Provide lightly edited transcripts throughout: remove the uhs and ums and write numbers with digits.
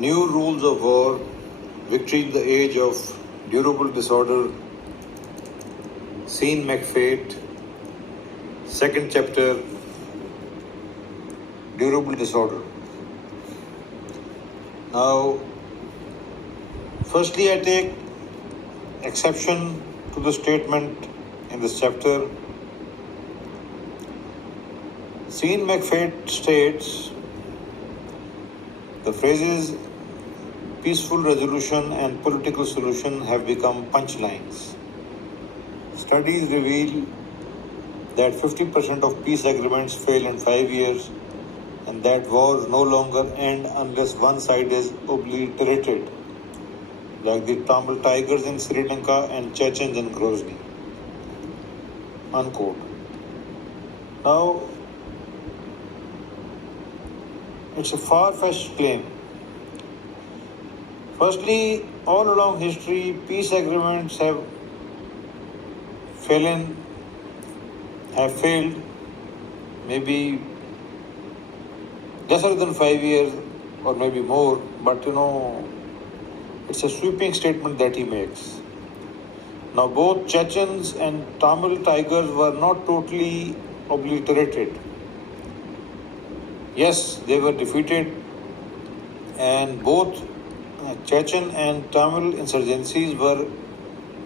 New Rules of War, Victory in the Age of Durable Disorder, Scene Mcfate, second chapter, Durable Disorder. Now, firstly, I take exception to the statement in this chapter. Scene Mcfate states the phrases peaceful resolution and political solution have become punchlines. Studies reveal that 50% of peace agreements fail in 5 years and that wars no longer end unless one side is obliterated, like the Tamil Tigers in Sri Lanka and Chechens in Grozny. Unquote. Now, it's a far-fetched claim. Firstly, all along history, peace agreements have failed, maybe lesser than 5 years or maybe more, but it's a sweeping statement that he makes. Now, both Chechens and Tamil Tigers were not totally obliterated. Yes, they were defeated, and both Chechen and Tamil insurgencies were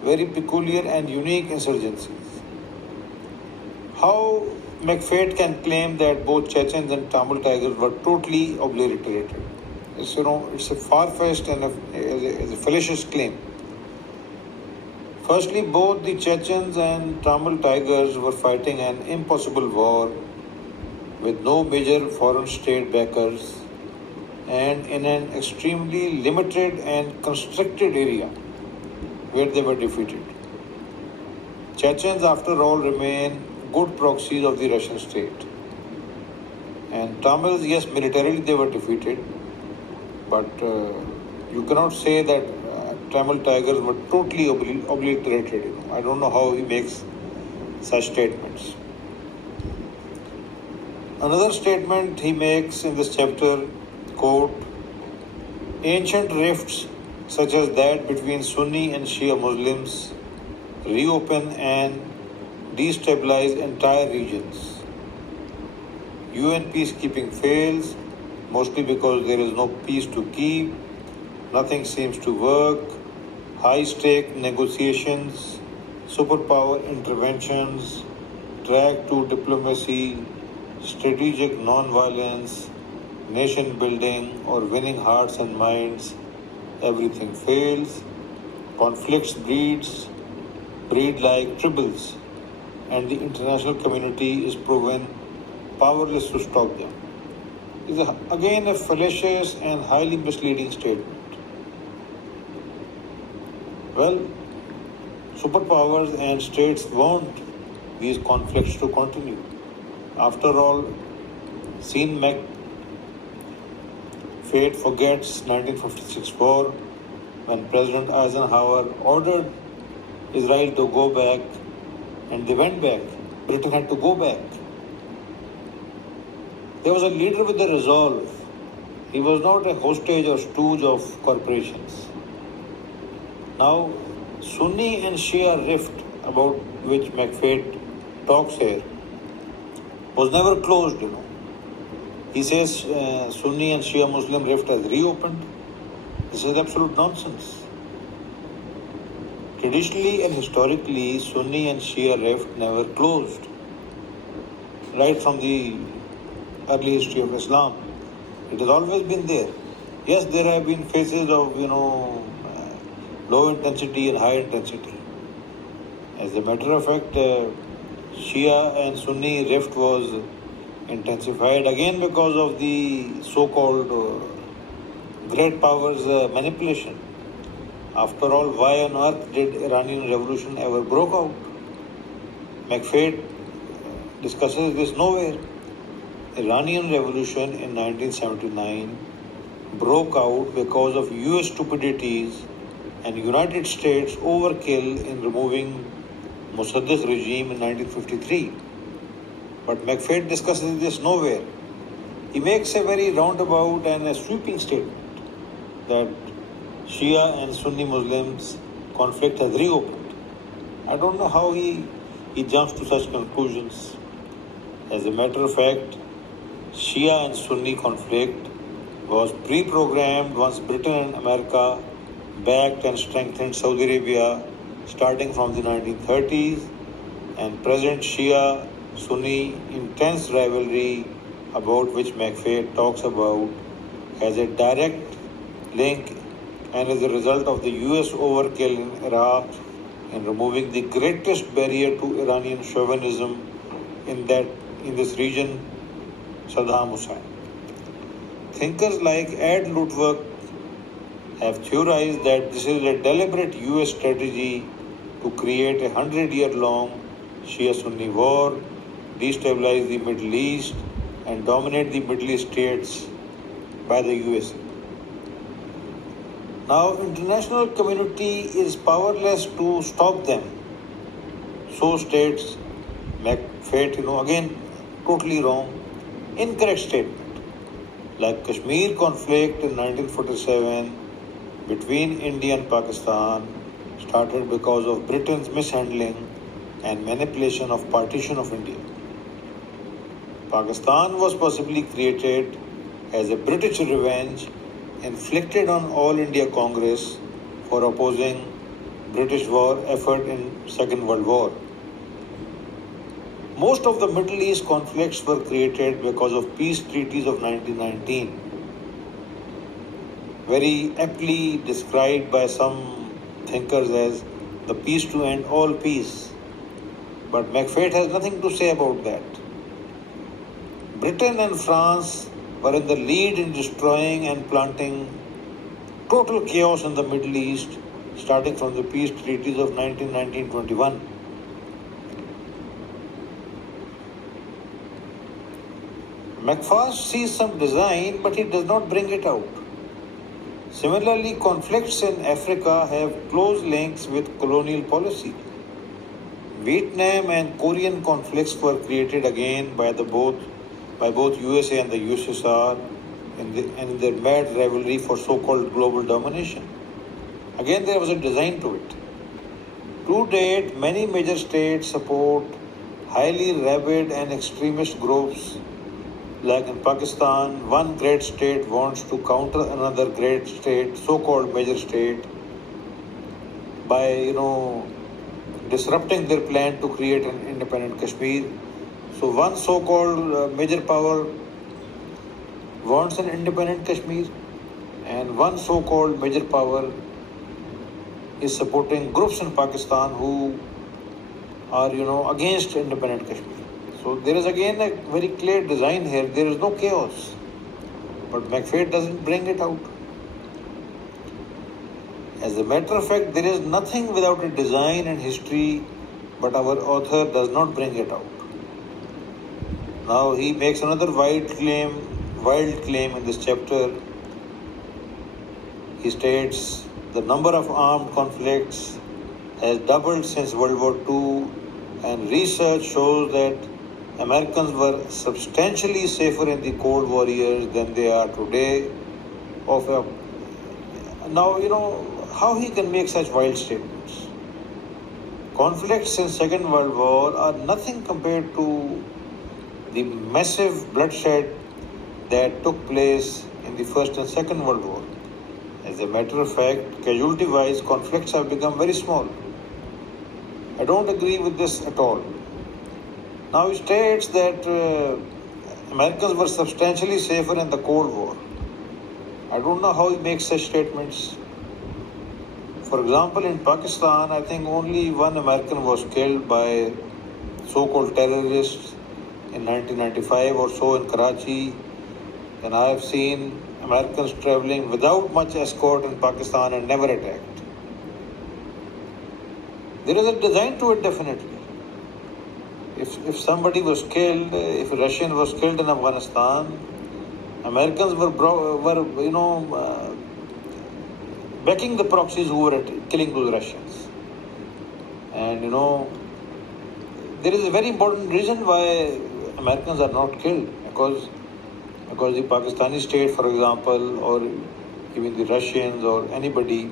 very peculiar and unique insurgencies. How Mcfate can claim that both Chechens and Tamil Tigers were totally obliterated? It's a far-fetched and a fallacious claim. Firstly, both the Chechens and Tamil Tigers were fighting an impossible war with no major foreign state backers and in an extremely limited and constricted area where they were defeated. Chechens, after all, remain good proxies of the Russian state. And Tamils, yes, militarily they were defeated, but you cannot say that Tamil Tigers were totally obliterated. I don't know how he makes such statements. Another statement he makes in this chapter, quote, ancient rifts such as that between Sunni and Shia Muslims reopen and destabilize entire regions. UN peacekeeping fails, mostly because there is no peace to keep, nothing seems to work, high-stake negotiations, superpower interventions, track to diplomacy, strategic non-violence, nation building or winning hearts and minds, everything fails. Conflicts breed like tribbles, and the international community is proven powerless to stop them. It is again a fallacious and highly misleading statement. Well, superpowers and states want these conflicts to continue. After all, Scene Mcfate forgets 1956 war when President Eisenhower ordered Israel to go back, and they went back. Britain had to go back. There was a leader with a resolve. He was not a hostage or stooge of corporations. Now, Sunni and Shia rift, about which Mcfate talks here, was never closed, He says Sunni and Shia Muslim rift has reopened. This is absolute nonsense. Traditionally and historically, Sunni and Shia rift never closed. Right from the early history of Islam, it has always been there. Yes, there have been phases of, low intensity and high intensity. As a matter of fact, Shia and Sunni rift was intensified again because of the so-called great powers manipulation. After all, why on earth did Iranian Revolution ever broke out? Mcfate discusses this nowhere. Iranian Revolution in 1979 broke out because of US stupidities and United States overkill in removing Mossaddegh's regime in 1953. But Mcfate discusses this nowhere. He makes a very roundabout and a sweeping statement. that Shia and Sunni Muslims conflict has reopened. I don't know how he jumps to such conclusions. As a matter of fact, Shia and Sunni conflict was pre-programmed once Britain and America backed and strengthened Saudi Arabia starting from the 1930s, and present Shia Sunni intense rivalry, about which Mcfates talks about, has a direct link and is a result of the US overkill in Iraq in removing the greatest barrier to Iranian chauvinism in this region, Saddam Hussein. Thinkers like Ed Lutwak have theorized that this is a deliberate US strategy to create a 100-year-long Shia-Sunni war, destabilize the Middle East, and dominate the Middle East states by the USA. Now, international community is powerless to stop them. So states Mcfates, again, totally wrong, incorrect statement. Like Kashmir conflict in 1947 between India and Pakistan started because of Britain's mishandling and manipulation of partition of India. Pakistan was possibly created as a British revenge inflicted on All India Congress for opposing British war effort in Second World War. Most of the Middle East conflicts were created because of peace treaties of 1919, very aptly described by some thinkers as the peace to end all peace. But Mcfates has nothing to say about that. Britain and France were in the lead in destroying and planting total chaos in the Middle East, starting from the peace treaties of 1919-21. Mcfates sees some design, but he does not bring it out. Similarly, conflicts in Africa have close links with colonial policy. Vietnam and Korean conflicts were created again by both USA and the USSR in their mad rivalry for so-called global domination. Again, there was a design to it. To date, many major states support highly rabid and extremist groups. Like in Pakistan, one great state wants to counter another great state, so-called major state, by disrupting their plan to create an independent Kashmir. So one so-called major power wants an independent Kashmir, and one so-called major power is supporting groups in Pakistan who are against independent Kashmir. So there is again a very clear design here. There is no chaos, but Mcfates doesn't bring it out. As a matter of fact, there is nothing without a design and history, but our author does not bring it out. Now he makes another wild claim in this chapter. He states the number of armed conflicts has doubled since World War II, and research shows that Americans were substantially safer in the Cold War years than they are today. Now, how he can make such wild statements. Conflicts in Second World War are nothing compared to the massive bloodshed that took place in the First and Second World War. As a matter of fact, casualty-wise, conflicts have become very small. I don't agree with this at all. Now he states that Americans were substantially safer in the Cold War. I don't know how he makes such statements. For example, in Pakistan, I think only one American was killed by so-called terrorists in 1995 or so in Karachi. And I have seen Americans traveling without much escort in Pakistan and never attacked. There is a design to it, definitely. If somebody was killed, if a Russian was killed in Afghanistan, Americans were backing the proxies who were killing those Russians. And there is a very important reason why Americans are not killed, because the Pakistani state, for example, or even the Russians or anybody,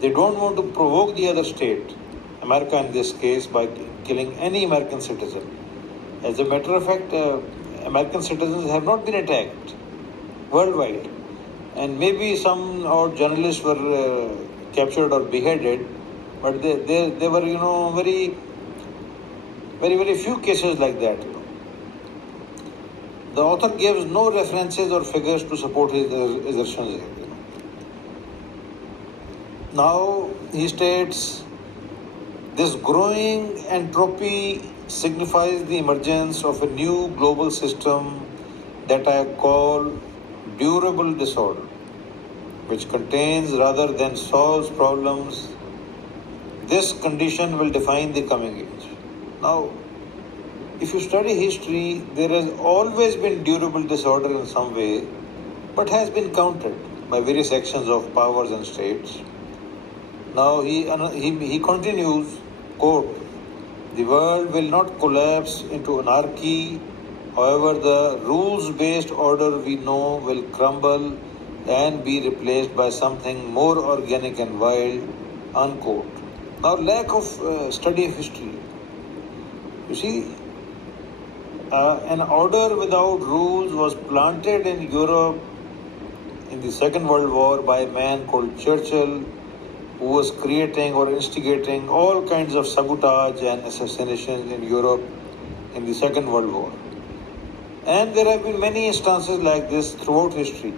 they don't want to provoke the other state, America in this case, by killing any American citizen. As a matter of fact, American citizens have not been attacked worldwide. And maybe some our journalists were captured or beheaded, but they were, very few cases like that. The author gives no references or figures to support his assertions. Now he states this growing entropy signifies the emergence of a new global system that I call durable disorder, which contains rather than solves problems. This condition will define the coming age. Now, if you study history, there has always been durable disorder in some way, but has been countered by various actions of powers and states. Now he continues, quote, the world will not collapse into anarchy. However, the rules-based order we know will crumble and be replaced by something more organic and wild, unquote. Now, lack of study of history. You see, an order without rules was planted in Europe in the Second World War by a man called Churchill, who was creating or instigating all kinds of sabotage and assassinations in Europe in the Second World War. And there have been many instances like this throughout history.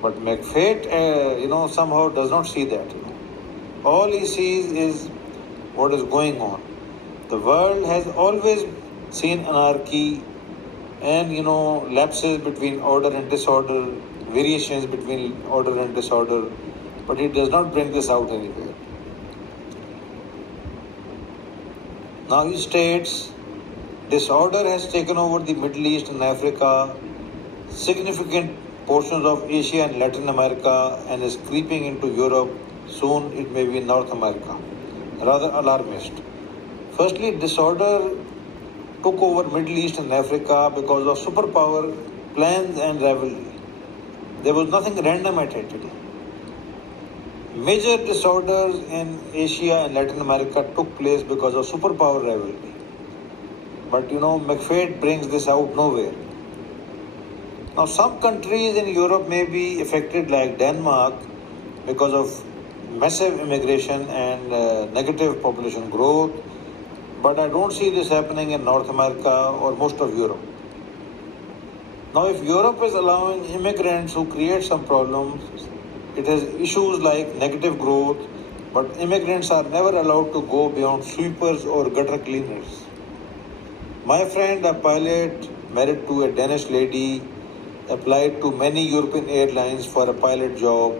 But Mcfates, somehow does not see that. All he sees is what is going on. The world has always seen anarchy and, lapses between order and disorder, variations between order and disorder, but it does not bring this out anywhere. Now he states, disorder has taken over the Middle East and Africa, significant portions of Asia and Latin America, and is creeping into Europe. Soon it may be North America. Rather alarmist. Firstly, disorder took over Middle East and Africa because of superpower plans and rivalry. There was nothing random at it. Major disorders in Asia and Latin America took place because of superpower rivalry. But Mcfates brings this out nowhere. Now, some countries in Europe may be affected, like Denmark, because of massive immigration and negative population growth, but I don't see this happening in North America or most of Europe. Now, if Europe is allowing immigrants who create some problems, it has issues like negative growth, but immigrants are never allowed to go beyond sweepers or gutter cleaners. My friend, a pilot married to a Danish lady, applied to many European airlines for a pilot job,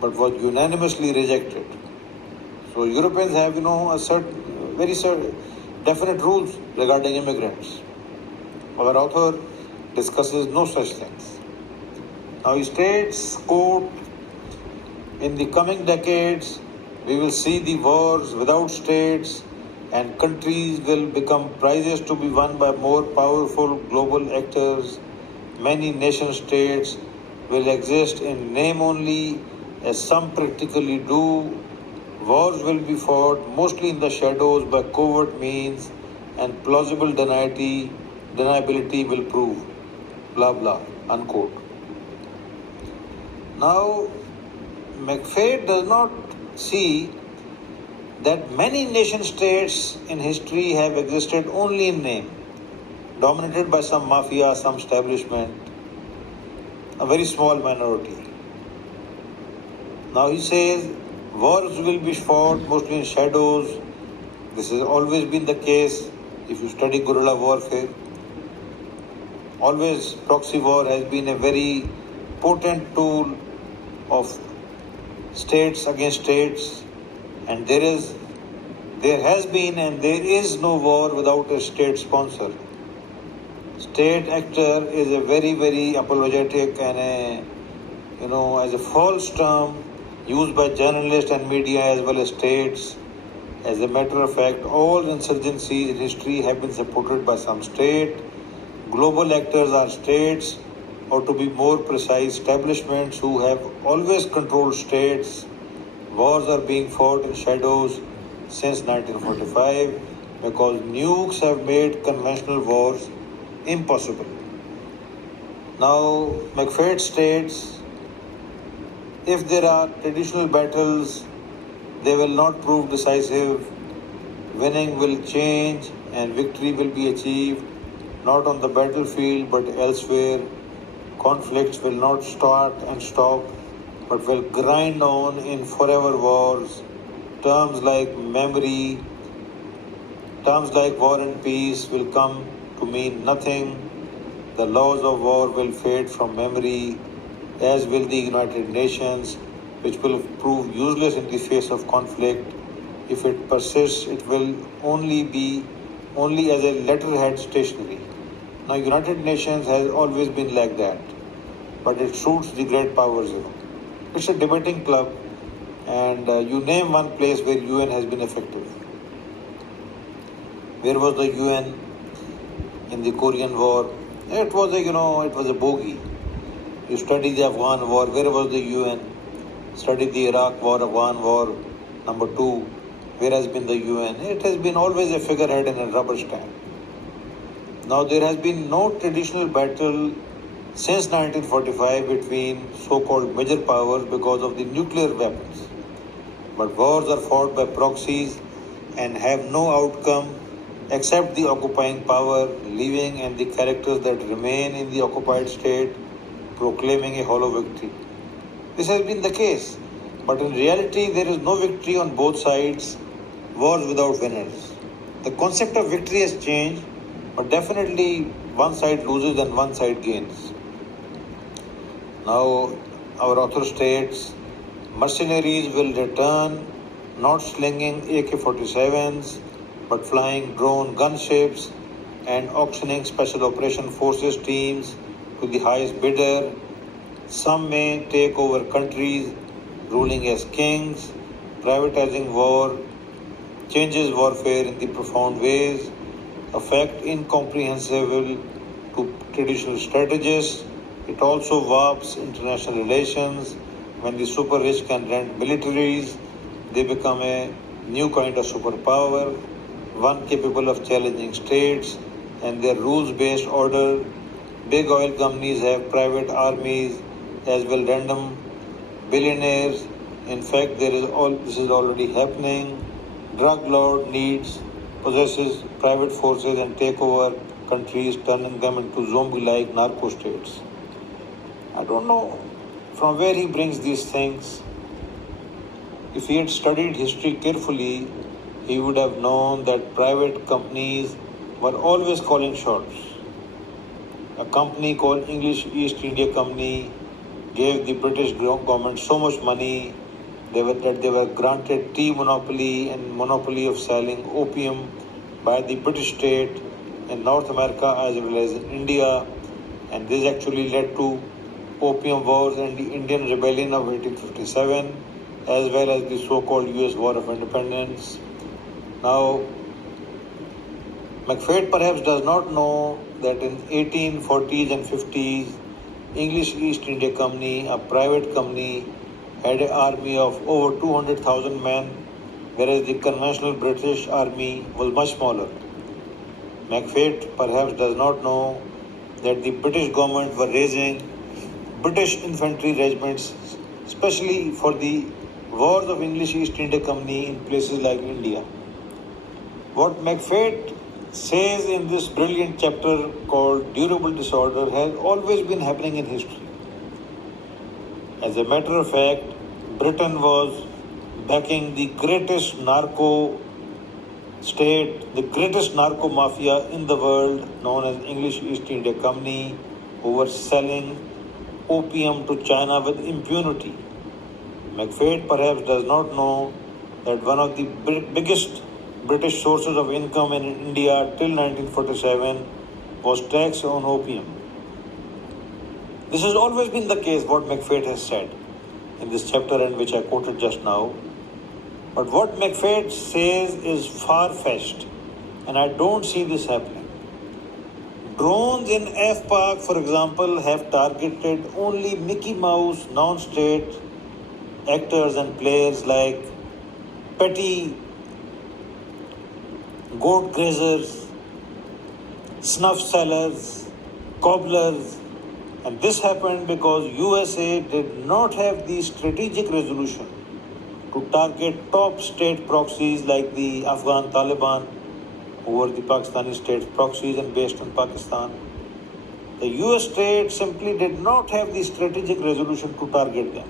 but was unanimously rejected. So Europeans have, very definite rules regarding immigrants. Our author discusses no such things. Now he states, quote, in the coming decades, we will see the wars without states, and countries will become prizes to be won by more powerful global actors. Many nation states will exist in name only, as some practically do. Wars will be fought mostly in the shadows by covert means, and plausible deniability will prove. Blah blah, unquote. Now, Mcfates does not see that many nation states in history have existed only in name, dominated by some mafia, some establishment, a very small minority. Now he says wars will be fought mostly in shadows. This has always been the case if you study guerrilla warfare. Always proxy war has been a very potent tool of states against states, and there has been and there is no war without a state sponsor. State actor is a very apologetic and as a false term used by journalists and media as well as states. As a matter of fact, all insurgencies in history have been supported by some state. Global actors are states. or to be more precise, establishments who have always controlled states. Wars are being fought in shadows since 1945 because nukes have made conventional wars impossible. Now, Mcfates states if there are traditional battles, they will not prove decisive. Winning will change and victory will be achieved not on the battlefield but elsewhere. Conflicts will not start and stop but will grind on in forever wars. Terms like memory, terms like war and peace will come to mean nothing. The laws of war will fade from memory, as will the United Nations, which will prove useless in the face of conflict. If it persists, it will only as a letterhead stationary. Now, United Nations has always been like that, but it suits the great powers. It's a debating club, and you name one place where UN has been effective. Where was the UN in the Korean War? It was a bogey. You study the Afghan War. Where was the UN? Study the Iraq War, Afghan War. Number two, where has been the UN? It has been always a figurehead and a rubber stamp. Now there has been no traditional battle since 1945 between so-called major powers because of the nuclear weapons. But wars are fought by proxies and have no outcome except the occupying power leaving and the characters that remain in the occupied state proclaiming a hollow victory. This has been the case, but in reality there is no victory on both sides, wars without winners. The concept of victory has changed, but definitely one side loses and one side gains. Now, our author states, mercenaries will return not slinging AK-47s, but flying drone gunships and auctioning special operation forces teams to the highest bidder. Some may take over countries, ruling as kings. Privatizing war changes warfare in the profound ways, a fact incomprehensible to traditional strategists. It also warps international relations. When the super rich can rent militaries, they become a new kind of superpower, one capable of challenging states and their rules-based order. Big oil companies have private armies as well random billionaires. In fact, this is already happening. Drug lord possesses private forces and take over countries, turning them into zombie-like narco states. I don't know from where he brings these things. If he had studied history carefully, he would have known that private companies were always calling shots. A company called English East India Company gave the British government so much money that they were granted tea monopoly and monopoly of selling opium by the British state in North America as well as in India, and this actually led to opium wars and the Indian rebellion of 1857 as well as the so-called US War of Independence. Now, Mcfate perhaps does not know that in 1840s and 50s, English East India Company, a private company, had an army of over 200,000 men, whereas the conventional British army was much smaller. Mcfate perhaps does not know that the British government were raising British infantry regiments, especially for the wars of English East India Company in places like India. What Mcfate says in this brilliant chapter called Durable Disorder has always been happening in history. As a matter of fact, Britain was backing the greatest narco state, the greatest narco mafia in the world, known as English East India Company, who were selling opium to China with impunity. Mcfate perhaps does not know that one of the biggest British sources of income in India till 1947 was tax on opium. This has always been the case, what Mcfate has said in this chapter and which I quoted just now. But what Mcfate says is far-fetched, and I don't see this happening. Drones in FPAC, for example, have targeted only Mickey Mouse non-state actors and players like petty goat grazers, snuff sellers, cobblers, and this happened because USA did not have the strategic resolution to target top state proxies like the Afghan Taliban, who were the Pakistani state proxies and based in Pakistan. The US state simply did not have the strategic resolution to target them.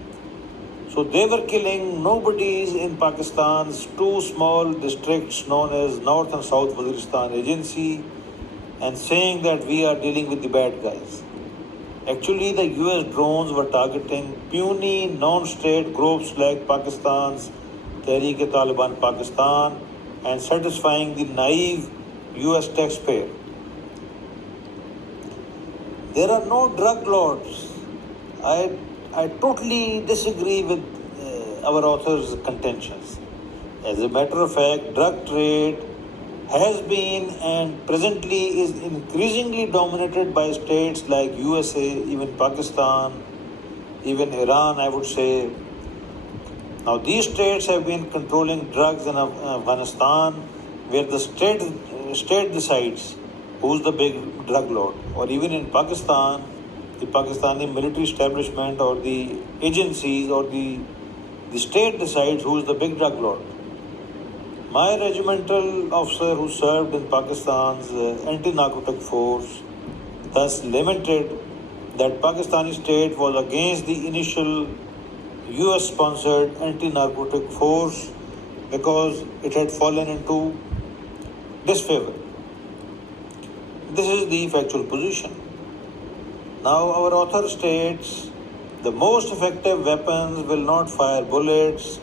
So they were killing nobodies in Pakistan's two small districts known as North and South Waziristan Agency and saying that we are dealing with the bad guys. Actually, the US drones were targeting puny non-state groups like Pakistan's Tehreek-e-Taliban Pakistan and satisfying the naive US taxpayer. There are no drug lords. I totally disagree with our author's contentions. As a matter of fact, drug trade has been and presently is increasingly dominated by states like USA, even Pakistan, even Iran, I would say. Now, these states have been controlling drugs in Afghanistan, where the state decides who's the big drug lord. Or even in Pakistan, the Pakistani military establishment or the agencies or the state decides who's the big drug lord. My regimental officer who served in Pakistan's anti-narcotic force thus lamented that Pakistani state was against the initial US-sponsored anti-narcotic force because it had fallen into disfavor. This is the factual position. Now our author states the most effective weapons will not fire bullets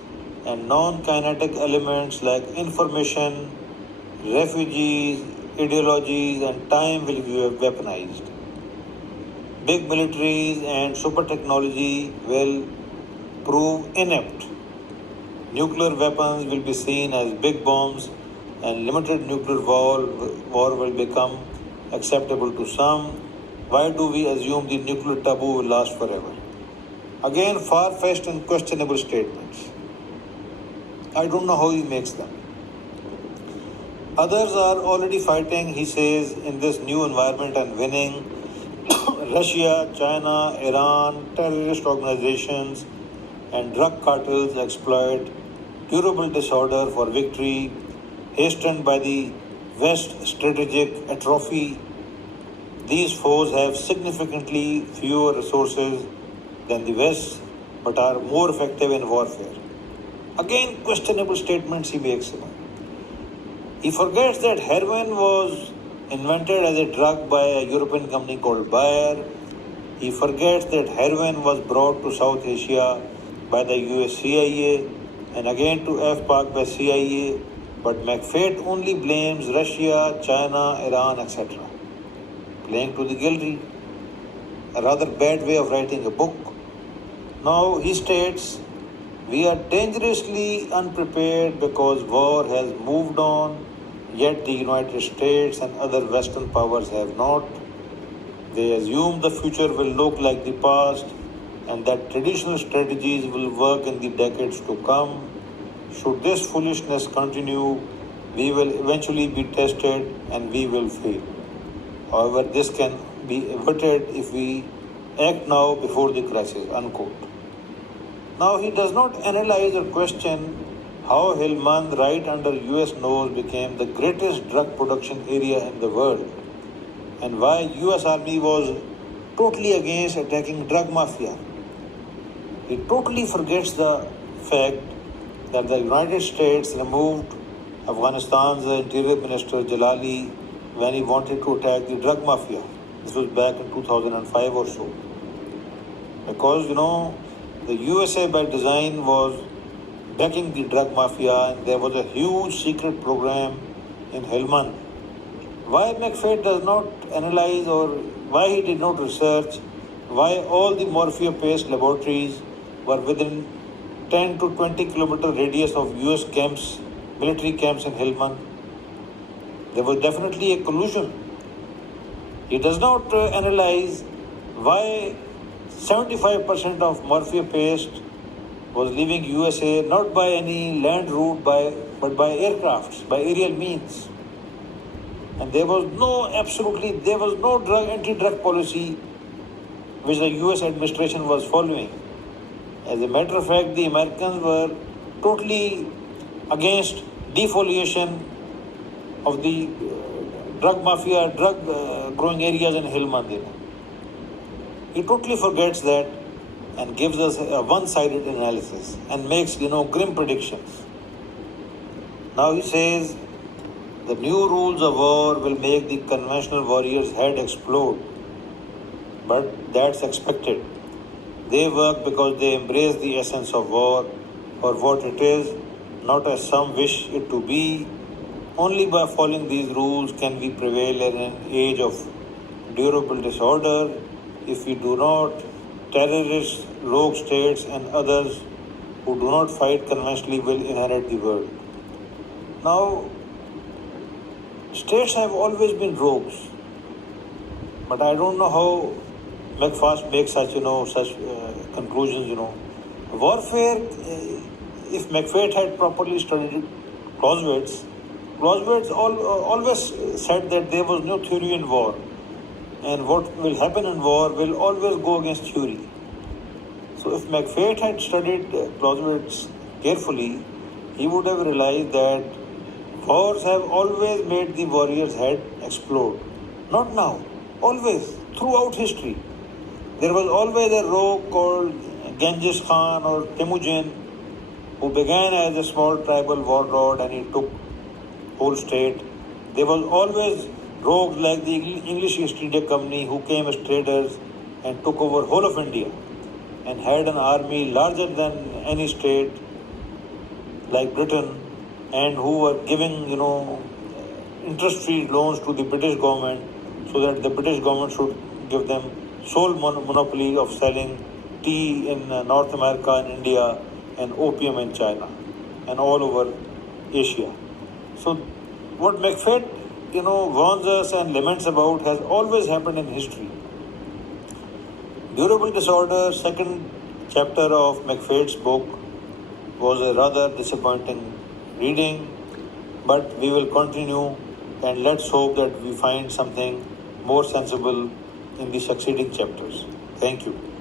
and non-kinetic elements like information, refugees, ideologies and time will be weaponized. Big militaries and super technology will prove inept. Nuclear weapons will be seen as big bombs and limited nuclear war will become acceptable to some. Why do we assume the nuclear taboo will last forever? Again, far-fetched and questionable statements. I don't know how he makes them. Others are already fighting, he says, in this new environment and winning. Russia, China, Iran, terrorist organizations, and drug cartels exploit durable disorder for victory, hastened by the West's strategic atrophy. These foes have significantly fewer resources than the West, but are more effective in warfare. Again, questionable statements he makes. He forgets that heroin was invented as a drug by a European company called Bayer. He forgets that heroin was brought to South Asia by the US CIA and again to FPAC by CIA, but Mcfates only blames Russia, China, Iran, etc. Playing to the guilty. A rather bad way of writing a book. Now he states, we are dangerously unprepared because war has moved on, yet the United States and other Western powers have not. They assume the future will look like the past and that traditional strategies will work in the decades to come. Should this foolishness continue, we will eventually be tested and we will fail. However, this can be averted if we act now before the crisis, unquote. Now, he does not analyze or question how Helmand, right under US nose, became the greatest drug production area in the world and why US Army was totally against attacking drug mafia. He totally forgets the fact that the United States removed Afghanistan's Interior Minister Jalali when he wanted to attack the drug mafia. This was back in 2005 or so. Because, the USA by design was backing the drug mafia and there was a huge secret program in Helmand. Why Mcfates does not analyze or why he did not research why all the morphia-based laboratories were within 10 to 20 kilometer radius of US camps, military camps in Helmand. There was definitely a collusion. He does not analyze why 75% of morphia paste was leaving USA not by any land route but by aircrafts, by aerial means. And there was no anti-drug policy which the US administration was following. As a matter of fact, the Americans were totally against defoliation of the drug mafia, drug growing areas in Hill Mandela. He totally forgets that and gives us a one-sided analysis and makes, grim predictions. Now he says the new rules of war will make the conventional warrior's head explode. But that's expected. They work because they embrace the essence of war for what it is, not as some wish it to be. Only by following these rules can we prevail in an age of durable disorder. If we do not, terrorists, rogue states, and others who do not fight conventionally will inherit the world. Now, states have always been rogues, but I don't know how Mcfates makes such conclusions. Warfare. If Mcfates had properly studied Clausewitz always said that there was no theory in war, and what will happen in war will always go against theory. So if Mcfates had studied Clausewitz carefully, he would have realized that wars have always made the warrior's head explode. Not now, always, throughout history. There was always a rogue called Genghis Khan or Temujin who began as a small tribal warlord and he took whole state. There was always rogues like the English East India Company who came as traders and took over whole of India and had an army larger than any state like Britain, and who were giving, interest-free loans to the British government so that the British government should give them sole monopoly of selling tea in North America and India and opium in China and all over Asia. So what Mcfates, warns us and laments about has always happened in history. Durable disorder, second chapter of Mcfates' book, was a rather disappointing reading, but we will continue and let's hope that we find something more sensible in the succeeding chapters. Thank you.